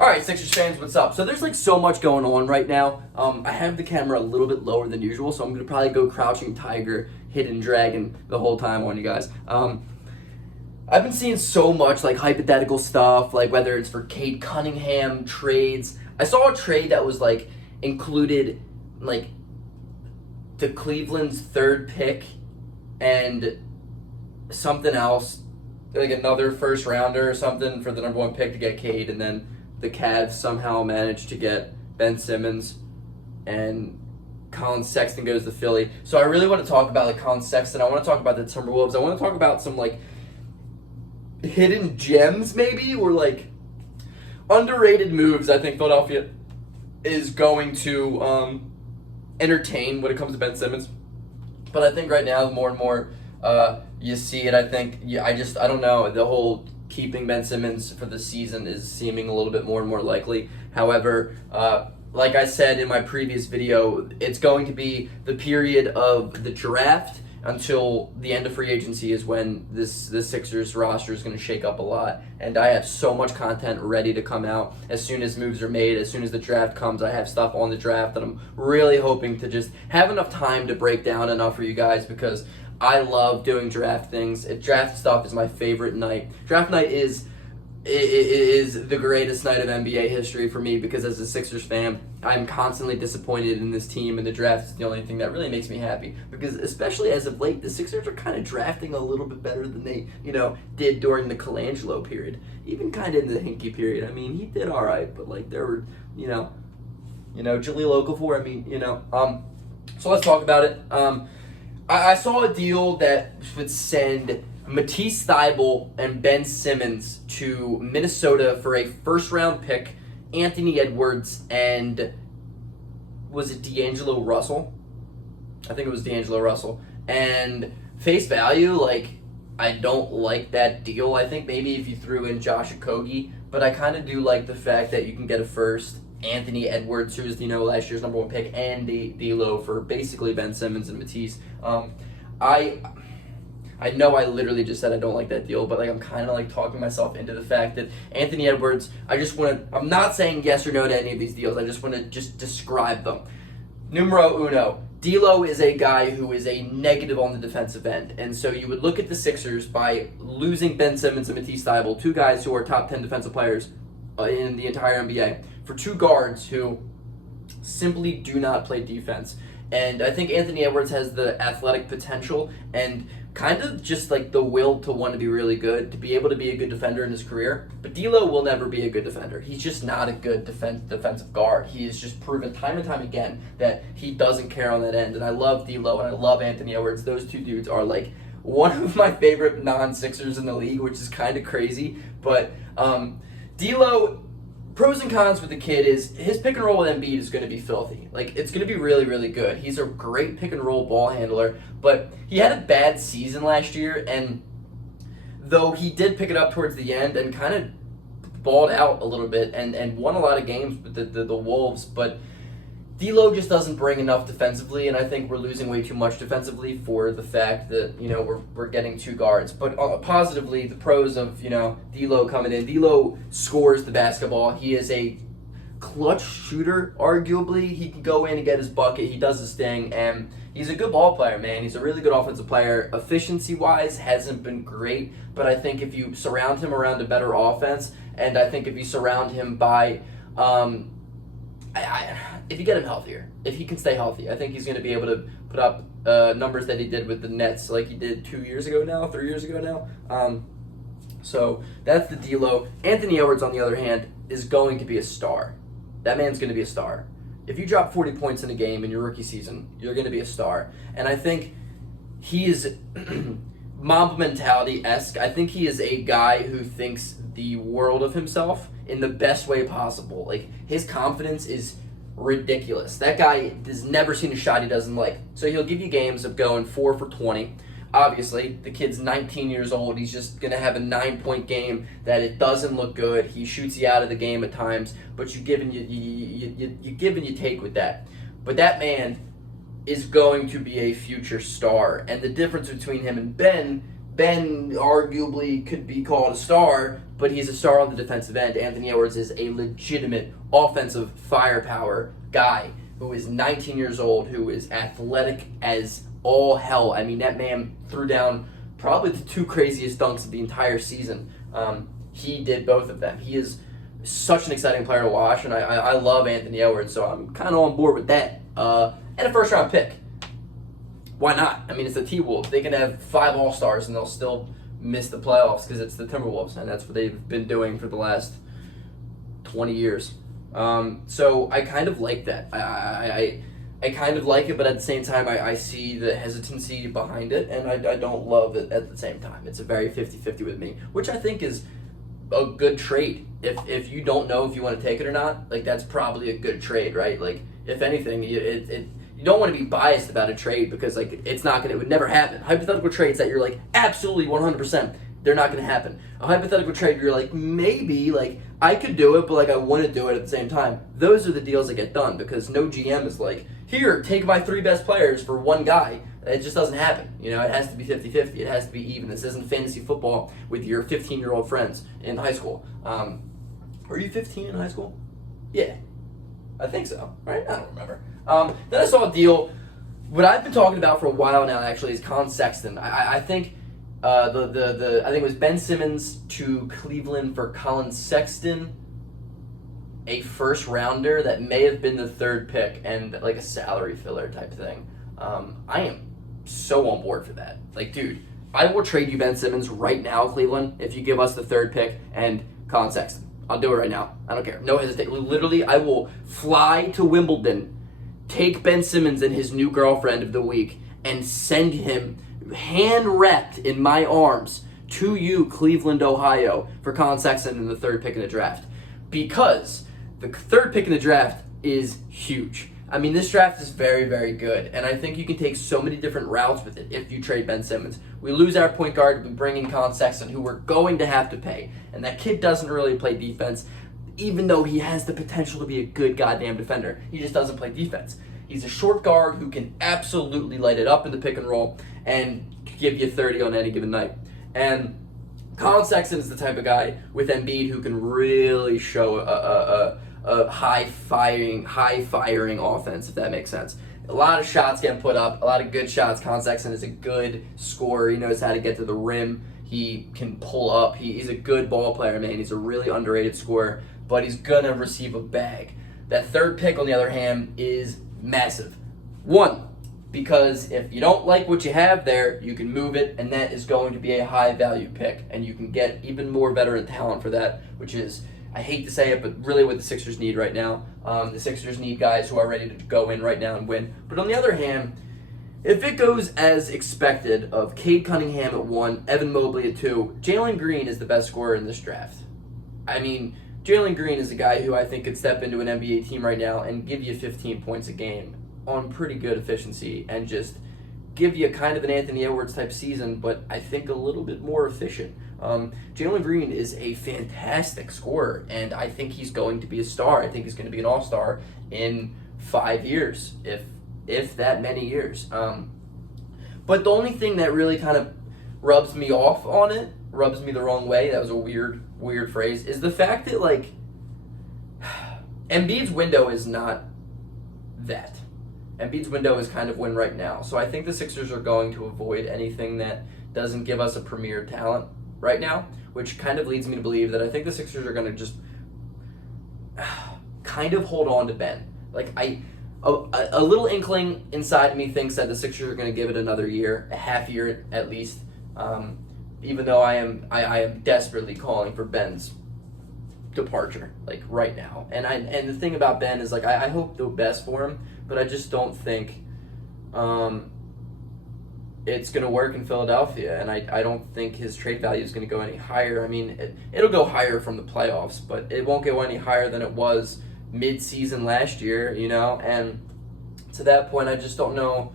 All right, Sixers fans, what's up? So there's like so much going on right now. I have the camera a little bit lower than usual, so I'm gonna probably go crouching tiger, hidden dragon the whole time on you guys. I've been seeing so much like hypothetical stuff, like whether it's for Cade Cunningham trades. I saw a trade that was like included like the Cleveland's third pick and something else, like another first rounder or something for the number one pick to get Cade, and then the Cavs somehow managed to get Ben Simmons, and Collin Sexton goes to Philly. So I really want to talk about like Collin Sexton. I want to talk about the Timberwolves. I want to talk about some like hidden gems maybe, or like underrated moves I think Philadelphia is going to entertain when it comes to Ben Simmons. But I think right now the more and more you see it, I think I don't know, the whole keeping Ben Simmons for the season is seeming a little bit more and more likely. However, like I said in my previous video, it's going to be the period of the draft until the end of free agency is when the Sixers roster is going to shake up a lot. And I have so much content ready to come out as soon as moves are made, as soon as the draft comes. I have stuff on the draft that I'm really hoping to just have enough time to break down enough for you guys, because I love doing draft things. Draft stuff is my favorite night. Draft night is the greatest night of NBA history for me, because as a Sixers fan, I'm constantly disappointed in this team, and the draft is the only thing that really makes me happy. Because especially as of late, the Sixers are kind of drafting a little bit better than they, did during the Colangelo period. Even kind of in the Hinkie period. I mean, he did all right, but like there were, Jahlil Okafor. I mean, so let's talk about it. I saw a deal that would send Matisse Thybulle and Ben Simmons to Minnesota for a first-round pick, Anthony Edwards, and was it D'Angelo Russell? I think it was D'Angelo Russell. And face value, like, I don't like that deal. I think maybe if you threw in Josh Okogie, but I kind of do like the fact that you can get a first, Anthony Edwards, who was, last year's number one pick, and D'Lo for basically Ben Simmons and Matisse. I know I literally just said I don't like that deal, but like I'm kind of like talking myself into the fact that Anthony Edwards, I'm not saying yes or no to any of these deals. I just want to just describe them. Numero uno, D'Lo is a guy who is a negative on the defensive end. And so you would look at the Sixers by losing Ben Simmons and Matisse Thybulle, two guys who are top 10 defensive players in the entire NBA, for two guards who simply do not play defense. And I think Anthony Edwards has the athletic potential and kind of just like the will to want to be really good, to be able to be a good defender in his career. But D'Lo will never be a good defender. He's just not a good defensive guard. He has just proven time and time again that he doesn't care on that end. And I love D'Lo and I love Anthony Edwards. Those two dudes are like one of my favorite non-Sixers in the league, which is kind of crazy. But D'Lo, pros and cons with the kid is his pick and roll with Embiid is going to be filthy. Like, it's going to be really, really good. He's a great pick and roll ball handler, but he had a bad season last year, and though he did pick it up towards the end and kind of balled out a little bit and won a lot of games with the Wolves, but D'Lo just doesn't bring enough defensively, and I think we're losing way too much defensively for the fact that, we're getting two guards. But positively, the pros of, D'Lo coming in. D'Lo scores the basketball. He is a clutch shooter, arguably. He can go in and get his bucket. He does his thing, and he's a good ball player, man. He's a really good offensive player. Efficiency-wise, hasn't been great, but I think if you surround him around a better offense, and I think if you surround him by if you get him healthier, if he can stay healthy, I think he's going to be able to put up numbers that he did with the Nets, like he did 3 years ago now. So that's the D'Lo. Anthony Edwards, on the other hand, is going to be a star. That man's going to be a star. If you drop 40 points in a game in your rookie season, you're going to be a star. And I think he is Mamba mentality-esque. I think he is a guy who thinks the world of himself in the best way possible. Like, his confidence is ridiculous. That guy has never seen a shot he doesn't like. So he'll give you games of going 4 for 20. Obviously, the kid's 19 years old. He's just going to have a 9-point game that it doesn't look good. He shoots you out of the game at times, but you give and you take with that. But that man is going to be a future star. And the difference between him and Ben Ben arguably could be called a star, but he's a star on the defensive end. Anthony Edwards is a legitimate offensive firepower guy who is 19 years old, who is athletic as all hell. I mean, that man threw down probably the 2 craziest dunks of the entire season. He did both of them. He is such an exciting player to watch, and I love Anthony Edwards, so I'm kind of on board with that. And a first-round pick. Why not? I mean, it's the T-Wolves. They can have 5 All-Stars, and they'll still miss the playoffs because it's the Timberwolves, and that's what they've been doing for the last 20 years. So I kind of like that. I kind of like it, but at the same time, I see the hesitancy behind it, and I don't love it at the same time. It's a very 50-50 with me, which I think is a good trade. If you don't know if you want to take it or not, like, that's probably a good trade, right? Like, if anything, you don't want to be biased about a trade because, like, it would never happen. Hypothetical trades that you're like, absolutely 100%, they're not going to happen. A hypothetical trade you're like, maybe, like, I could do it, but, like, I want to do it at the same time. Those are the deals that get done because no GM is like, here, take my 3 best players for one guy. It just doesn't happen. You know, it has to be 50-50. It has to be even. This isn't fantasy football with your 15-year-old friends in high school. Were you 15 in high school? Yeah. I think so, right? I don't remember. Then I saw a deal. What I've been talking about for a while now, actually, is Collin Sexton. I think I think it was Ben Simmons to Cleveland for Collin Sexton, a first rounder that may have been the 3rd pick, and like a salary filler type thing. I am so on board for that. Like, dude, I will trade you Ben Simmons right now, Cleveland, if you give us the 3rd pick and Collin Sexton. I'll do it right now. I don't care. No hesitation. Literally, I will fly to Wimbledon, take Ben Simmons and his new girlfriend of the week, and send him hand-wrapped in my arms to you, Cleveland, Ohio, for Collin Sexton in the 3rd pick in the draft. Because the 3rd pick in the draft is huge. I mean, this draft is very, very good, and I think you can take so many different routes with it if you trade Ben Simmons. We lose our point guard, we bring in Collin Sexton, who we're going to have to pay, and that kid doesn't really play defense, even though he has the potential to be a good goddamn defender. He just doesn't play defense. He's a short guard who can absolutely light it up in the pick and roll and give you 30 on any given night. And Collin Sexton is the type of guy with Embiid who can really show a high-firing offense, if that makes sense. A lot of shots getting put up, a lot of good shots. Collin Sexton is a good scorer. He knows how to get to the rim. He can pull up. He's a good ball player, man. He's a really underrated scorer, but he's going to receive a bag. That 3rd pick, on the other hand, is massive. 1, because if you don't like what you have there, you can move it, and that is going to be a high-value pick, and you can get even more veteran talent for that, which is, I hate to say it, but really what the Sixers need right now. The Sixers need guys who are ready to go in right now and win. But on the other hand, if it goes as expected of Cade Cunningham at 1, Evan Mobley at 2, Jalen Green is the best scorer in this draft. I mean, Jalen Green is a guy who I think could step into an NBA team right now and give you 15 points a game on pretty good efficiency and just give you kind of an Anthony Edwards type season, but I think a little bit more efficient. Jalen Green is a fantastic scorer, and I think he's going to be a star. I think he's going to be an all-star in 5 years, if that many years. But the only thing that really kind of rubs me off on it, rubs me the wrong way, that was a weird phrase, is the fact that, like, Embiid's window is not that. Embiid's window is kind of win right now. So I think the Sixers are going to avoid anything that doesn't give us a premier talent right now, which kind of leads me to believe that I think the Sixers are going to just kind of hold on to Ben. Like, a little inkling inside me thinks that the Sixers are going to give it another year, a half year at least, even though I am desperately calling for Ben's departure, like, right now. And the thing about Ben is, like, I hope the best for him, but I just don't think it's going to work in Philadelphia, and I don't think his trade value is going to go any higher. I mean, it'll go higher from the playoffs, but it won't go any higher than it was mid-season last year, you know, and to that point, I just don't know.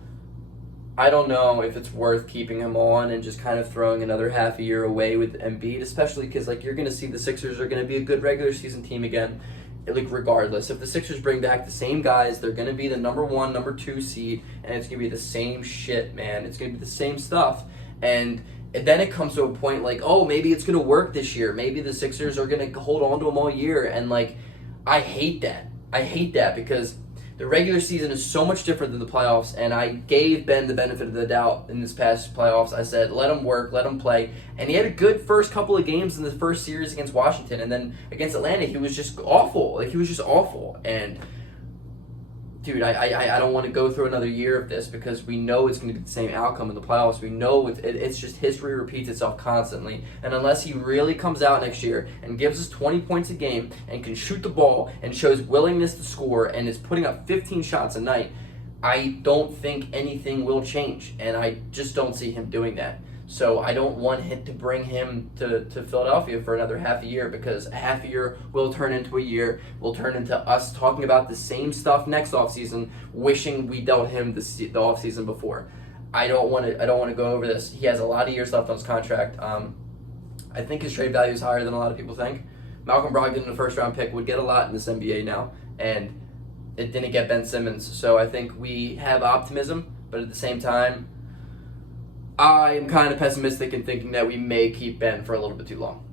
I don't know if it's worth keeping him on and just kind of throwing another half a year away with Embiid, especially because, like, you're going to see the Sixers are going to be a good regular season team again, like, regardless. If the Sixers bring back the same guys, they're going to be the number 1, number 2 seed, and it's going to be the same shit, man. It's going to be the same stuff. And And then it comes to a point like, oh, maybe it's going to work this year. Maybe the Sixers are going to hold on to him all year. And, like, I hate that. I hate that because the regular season is so much different than the playoffs, and I gave Ben the benefit of the doubt in this past playoffs. I said, let him work, let him play. And he had a good first couple of games in the first series against Washington, and then against Atlanta, he was just awful. Like, he was just awful. And, dude, I don't want to go through another year of this because we know it's going to be the same outcome in the playoffs. We know it's just history repeats itself constantly. And unless he really comes out next year and gives us 20 points a game and can shoot the ball and shows willingness to score and is putting up 15 shots a night, I don't think anything will change. And I just don't see him doing that. So I don't want him to bring him to Philadelphia for another half a year because a half a year will turn into a year, will turn into us talking about the same stuff next offseason, wishing we dealt him the offseason before. I don't want to go over this. He has a lot of years left on his contract. I think his trade value is higher than a lot of people think. Malcolm Brogdon, the first-round pick, would get a lot in this NBA now, and it didn't get Ben Simmons. So I think we have optimism, but at the same time, I am kind of pessimistic in thinking that we may keep Ben for a little bit too long.